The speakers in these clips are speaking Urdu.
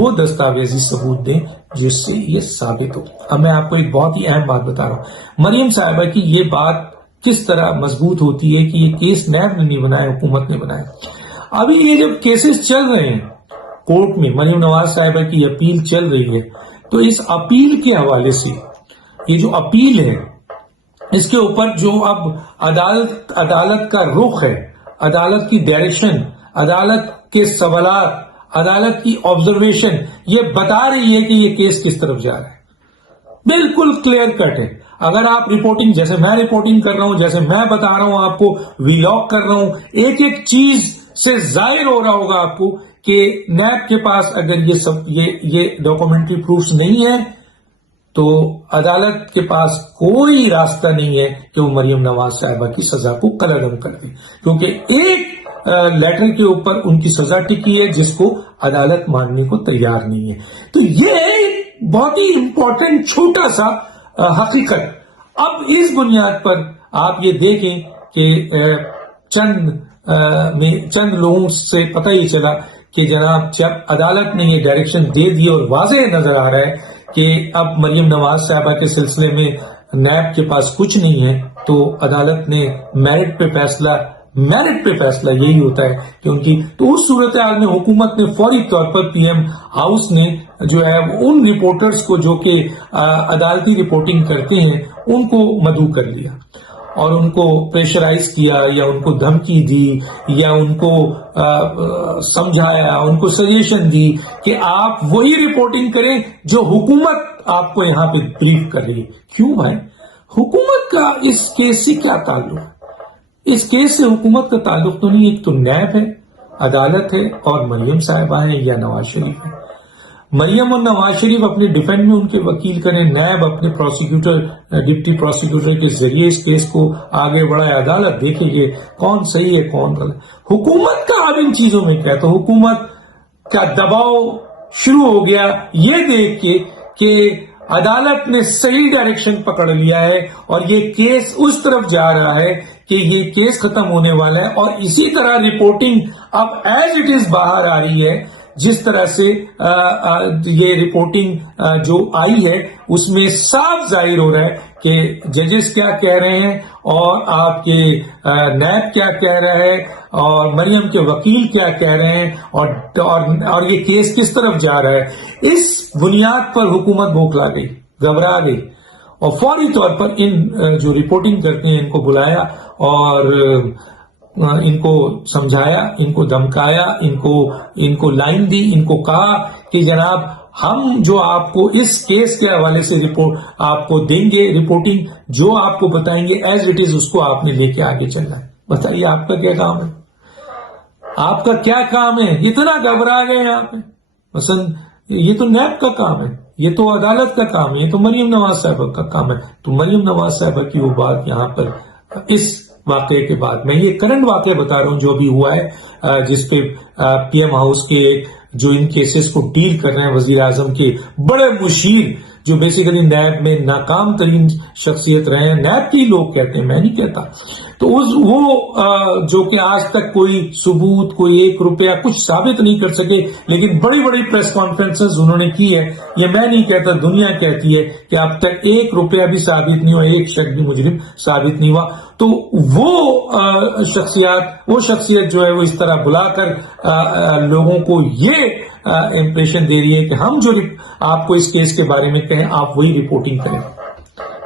وہ دستاویزی ثبوت دیں جس سے یہ ثابت ہو. اب میں آپ کو ایک بہت ہی اہم بات بتا رہا ہوں. مریم صاحبہ کی یہ بات کس طرح مضبوط ہوتی ہے کہ یہ کیس نیب نے نہیں بنایا، حکومت نے بنایا. ابھی یہ جب کیسز چل رہے ہیں کورٹ میں، مریم نواز صاحبہ کی اپیل چل رہی ہے، تو اس اپیل کے حوالے سے یہ جو اپیل ہے اس کے اوپر جو اب عدالت کا رخ ہے، عدالت کی ڈائریکشن، عدالت کے سوالات، عدالت کی آبزرویشن یہ بتا رہی ہے کہ یہ کیس کس طرف جا رہا ہے. بالکل کلیئر کٹ ہے. اگر آپ رپورٹنگ، جیسے میں رپورٹنگ کر رہا ہوں، جیسے میں بتا رہا ہوں آپ کو، ویلاگ کر رہا ہوں، ایک ایک چیز سے ظاہر ہو رہا ہوگا آپ کو کہ نیب کے پاس اگر یہ ڈاکومنٹری پروفز نہیں ہے تو عدالت کے پاس کوئی راستہ نہیں ہے کہ وہ مریم نواز صاحبہ کی سزا کو کلعدم کر دے، کیونکہ ایک لیٹر کے اوپر ان کی سزا ٹکی ہے جس کو عدالت ماننے کو تیار نہیں ہے. تو یہ بہت ہی امپورٹنٹ چھوٹا سا حقیقت. اب اس بنیاد پر آپ یہ دیکھیں کہ چند لوگوں سے پتہ ہی چلا کہ جناب جب عدالت نے یہ ڈائریکشن دے دی اور واضح نظر آ رہا ہے کہ اب مریم نواز صاحبہ کے سلسلے میں نیب کے پاس کچھ نہیں ہے، تو عدالت نے میرٹ پہ فیصلہ یہی ہوتا ہے کہ ان کی، تو اس صورتحال میں حکومت نے فوری طور پر پی ایم ہاؤس نے جو ہے ان رپورٹرز کو جو کہ عدالتی رپورٹنگ کرتے ہیں ان کو مدعو کر لیا اور ان کو پریشرائز کیا یا ان کو دھمکی دی یا ان کو سمجھایا، ان کو سجیشن دی کہ آپ وہی رپورٹنگ کریں جو حکومت آپ کو یہاں پہ بریف کر رہی ہے. کیوں بھائی؟ حکومت کا اس کیس سے کیا تعلق ہے؟ اس کیس سے حکومت کا تعلق تو نہیں. ایک تو نیب ہے، عدالت ہے، اور مریم صاحبہ ہیں یا نواز شریف ہے. مریم اور نواز شریف اپنے ڈیفینڈ میں ان کے وکیل کریں، نیب اپنے ڈپٹی پروسیکیوٹر کے ذریعے اس کیس کو آگے بڑھائے، عدالت دیکھے کہ کون صحیح ہے کون غلط. حکومت کا اب ان چیزوں میں کیا؟ تو حکومت کا دباؤ شروع ہو گیا یہ دیکھ کے کہ عدالت نے صحیح ڈائریکشن پکڑ لیا ہے اور یہ کیس اس طرف جا رہا ہے کہ یہ کیس ختم ہونے والا ہے. اور اسی طرح رپورٹنگ اب ایز اٹ از باہر آ رہی ہے. جس طرح سے یہ رپورٹنگ جو آئی ہے اس میں صاف ظاہر ہو رہا ہے کہ ججز کیا کہہ رہے ہیں اور آپ کے نیب کیا کہہ رہا ہے اور مریم کے وکیل کیا کہہ رہے ہیں اور یہ کیس کس طرف جا رہا ہے. اس بنیاد پر حکومت بوکھلا گئی، گھبرا گئی اور فوری طور پر ان جو رپورٹنگ کرتے ہیں ان کو بلایا اور ان کو سمجھایا، ان کو دھمکایا، ان کو لائن دی، ان کو کہا کہ جناب ہم جو آپ کو اس کیس کے حوالے سے رپورٹ آپ کو دیں گے، رپورٹنگ جو آپ کو بتائیں گے ایز اٹ از اس کو آپ نے لے کے آگے چلنا ہے. بتائیے آپ کا کیا کام ہے؟ آپ کا کیا کام ہے؟ اتنا گھبرا گئے یہاں پہ. مثلا یہ تو نیب کا کام ہے، یہ تو عدالت کا کام ہے، یہ تو مریم نواز صاحبہ کا کام ہے. تو مریم نواز صاحبہ کی وہ بات یہاں پر اس واقعے کے بعد، میں یہ کرنٹ واقعہ بتا رہا ہوں جو بھی ہوا ہے، جس پہ پی ایم ہاؤس کے جو ان کیسز کو ڈیل کر رہے ہیں وزیر اعظم کے بڑے مشیر جو بیسیکلی نیب میں ناکام ترین شخصیت رہے ہیں، نیب کے لوگ کہتے ہیں، میں نہیں کہتا. تو وہ جو کہ آج تک کوئی ثبوت، کوئی 1 روپیہ کچھ ثابت نہیں کر سکے، لیکن بڑی بڑی پریس کانفرنسز انہوں نے کی ہے. یہ میں نہیں کہتا، دنیا کہتی ہے کہ اب تک 1 روپیہ بھی ثابت نہیں ہوا، ایک شخص بھی مجرم ثابت نہیں ہوا. تو وہ شخصیت جو ہے وہ اس طرح بلا کر لوگوں کو یہ امپریشن دے رہی ہے کہ ہم جو آپ کو اس کیس کے بارے میں کہیں آپ وہی رپورٹنگ کریں.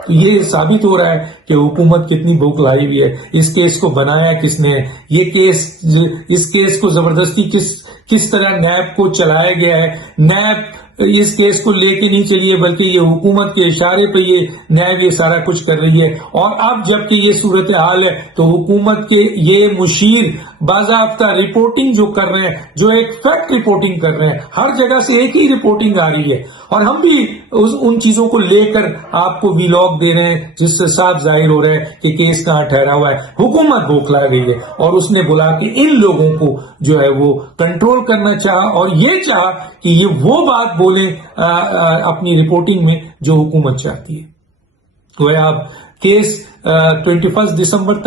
تو یہ ثابت ہو رہا ہے کہ حکومت کتنی بوکھلائی ہوئی ہے. اس کیس کو بنایا کس نے؟ اس کیس کو زبردستی کس طرح نیب کو چلایا گیا ہے. نیب اس کیس کو لے کے نہیں چلیے بلکہ یہ حکومت کے اشارے پہ یہ نیب یہ سارا کچھ کر رہی ہے. اور اب جبکہ یہ صورتحال ہے تو حکومت کے یہ مشیر باضابطہ رپورٹنگ جو کر رہے ہیں، جو ایک فیکٹ رپورٹنگ کر رہے ہیں، ہر جگہ سے ایک ہی رپورٹنگ آ رہی ہے اور ہم بھی ان چیزوں کو لے کر آپ کو ویلاگ دے رہے ہیں جس سے صاف ظاہر ہو رہا ہے کہ کیس کہاں ٹھہرا ہوا ہے. حکومت بوکھلا گئی ہے اور اس نے بلا کے ان لوگوں کو جو ہے وہ کنٹرول کرنا چاہا اور یہ چاہا کہ یہ وہ بات بولیں اپنی رپورٹنگ میں جو حکومت چاہتی ہے. تو اب کیس 21 دسمبر تک